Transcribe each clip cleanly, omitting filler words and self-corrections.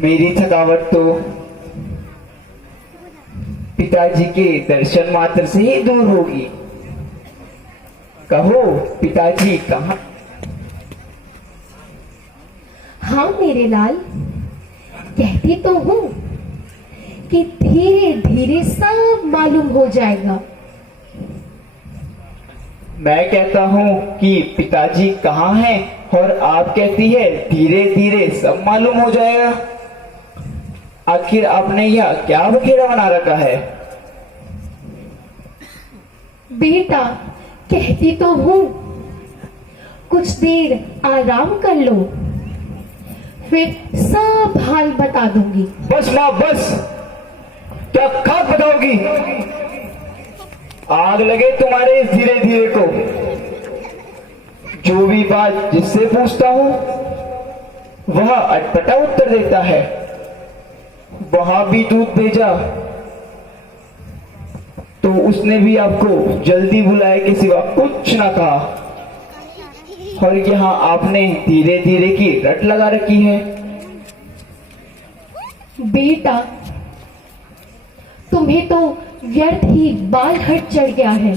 मेरी थकावट तो पिताजी के दर्शन मात्र से ही दूर होगी। कहो पिताजी कहाँ? हाँ मेरे लाल, कहती तो हूँ कि धीरे धीरे सब मालूम हो जाएगा। मैं कहता हूँ कि पिताजी कहाँ हैं और आप कहती है धीरे धीरे सब मालूम हो जाएगा। आखिर आपने यह क्या बखेड़ा बना रखा है? बेटा, कहती तो हूँ कुछ देर आराम कर लो, फिर सब हाल बता दूंगी। बस माँ बस, क्या खाक बताओगी? आग लगे तुम्हारे इस धीरे धीरे को। जो भी बात जिससे पूछता हूँ वह अटपटा उत्तर देता है। वहां भी दूध भेजा तो उसने भी आपको जल्दी बुलाए के सिवा कुछ ना कहा, और यहाँ आपने धीरे धीरे की रट लगा रखी है। बेटा, तुम्हें तो व्यर्थ ही बाल हट चढ़ गया है।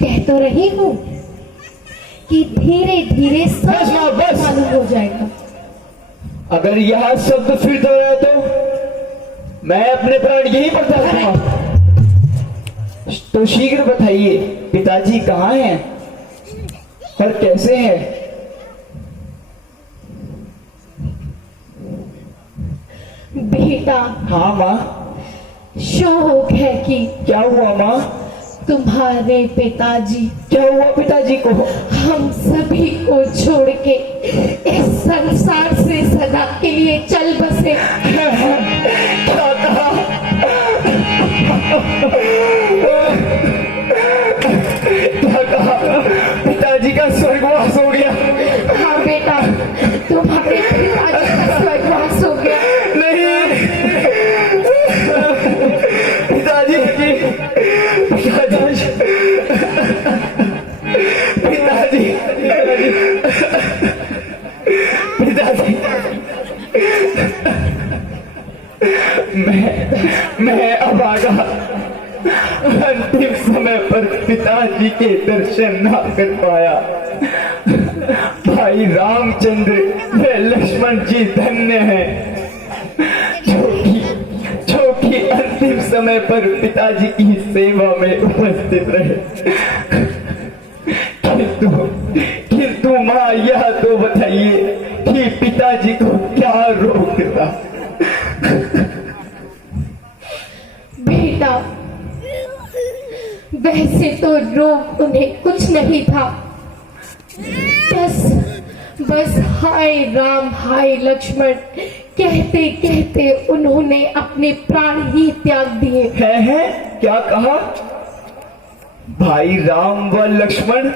कह तो रही हूँ कि धीरे धीरे बस माँ, सब बस। मालूम हो जाएगा। अगर यह शब्द फिर दोहराया तो मैं अपने प्राण यहीं पर त्याग दूंगा। तो शीघ्र बताइए पिताजी कहाँ हैं और कैसे हैं? बेटा, हाँ माँ। शौक है कि क्या हुआ माँ? तुम्हारे पिताजी क्या हुआ पिताजी को? हम सभी को छोड़ के इस संसार से सदा के लिए चल बसे। क्या कहा? क्या कहा? पिताजी का स्वर्गवास हो गया? हाँ बेटा, तुम्हारे पिताजी का स्वर्गवास हो गया। नहीं, पिताजी पिताजी पिताजी पिताजी मैं अभागा अंतिम समय पर पिताजी के दर्शन ना कर पाया। भाई रामचंद्र व लक्ष्मण जी धन्य हैं जो कि अंतिम समय पर पिताजी की सेवा में उपस्थित रहे। किंतु माँ यह तो बताइए कि पिताजी को क्या रोग था? बेटा, वैसे तो रोग उन्हें कुछ नहीं था। बस हाय राम हाय लक्ष्मण कहते कहते उन्होंने अपने प्राण ही त्याग दिए। है क्या कहा? भाई राम व लक्ष्मण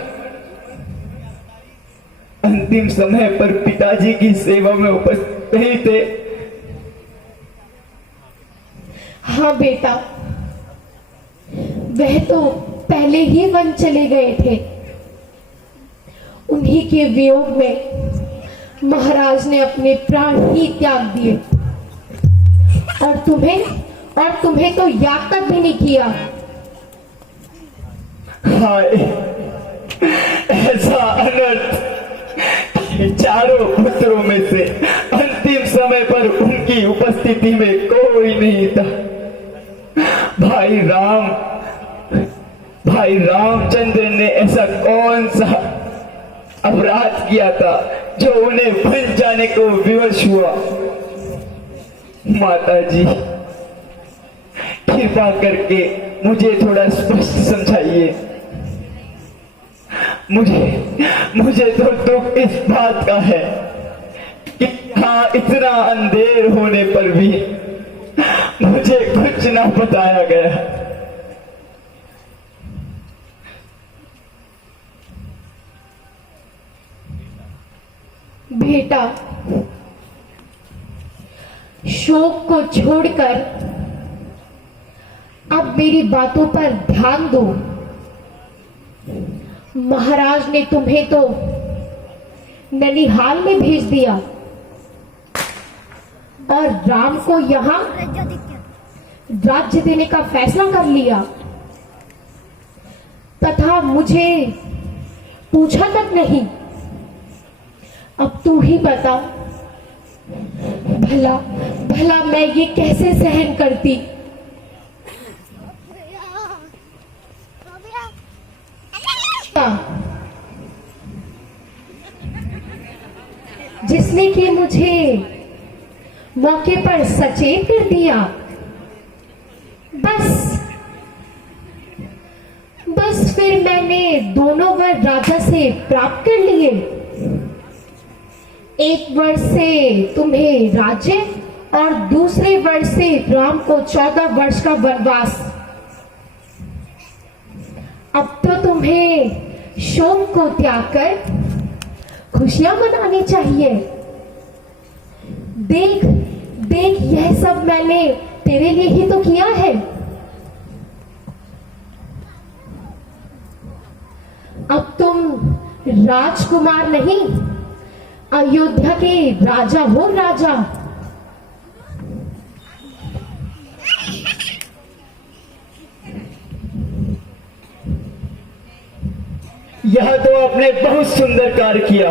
अंतिम समय पर पिताजी की सेवा में उपस्थित नहीं थे? हाँ बेटा, वह तो पहले ही वन चले गए थे। उन्हीं के वियोग में महाराज ने अपने प्राण ही त्याग दिए, और तुम्हें तो याद तक भी नहीं किया। हाय, ऐसा अनर्थ कि चारों पुत्रों में से अंतिम समय पर उनकी उपस्थिति में कोई नहीं था। भाई रामचंद्र ने ऐसा कौन सा अपराध किया था जो उन्हें बन जाने को विवश हुआ? माता जी, कृपा करके मुझे थोड़ा स्पष्ट समझाइए। मुझे तो दुख इस बात का है कि हाँ, इतना अंधेर होने पर भी मुझे कुछ ना बताया गया। बेटा, शोक को छोड़कर अब मेरी बातों पर ध्यान दो। महाराज ने तुम्हें तो ननिहाल में भेज दिया, और राम को यहाँ राज्य देने का फैसला कर लिया, तथा मुझे पूछा तक नहीं। अब तू ही बता, भला भला मैं ये कैसे सहन करती। जिसने कि मुझे मौके पर सचेत कर दिया, बस फिर मैंने दोनों वर राजा से प्राप्त कर लिए। एक वर्ष से तुम्हें राज्य और दूसरे वर्ष से राम को 14 वर्ष का वनवास। अब तो तुम्हें शोक को त्याग कर खुशियां मनानी चाहिए। देख देख, यह सब मैंने तेरे लिए ही तो किया है। अब तुम राजकुमार नहीं, अयोध्या के राजा हो, राजा। यह तो आपने बहुत सुंदर कार्य किया।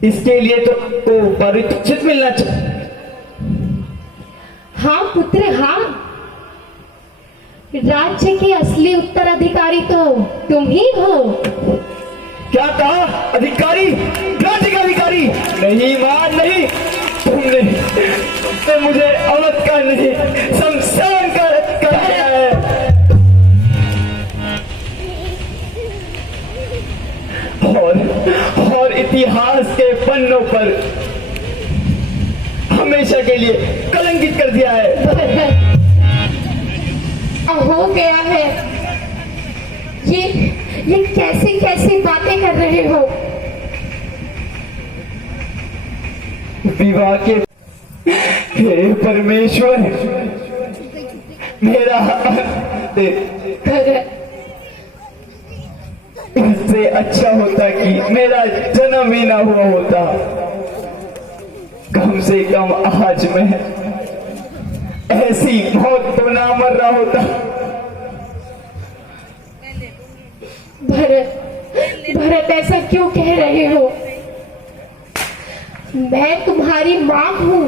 इसके लिए तो पारितोषिक मिलना चाहिए। हाँ पुत्र, हाँ। राज्य के असली उत्तराधिकारी तो तुम ही हो। क्या कहा? अधिकारी? राज्य का अधिकारी? नहीं मां, नहीं। तुमने मुझे अवध का नहीं, शमशान का कर दिया है। और इतिहास के पन्नों पर हमेशा के लिए कलंकित कर दिया है। हो गया है। ये कैसी कैसी बातें कर रहे हो? विवाह के हे परमेश्वर, मेरा इससे अच्छा होता कि मेरा जन्म ही ना हुआ होता। कम से कम आज मैं ऐसी मौत तो ना मर रहा होता। भरत, ऐसा क्यों कह रहे हो? मैं तुम्हारी मां हूं।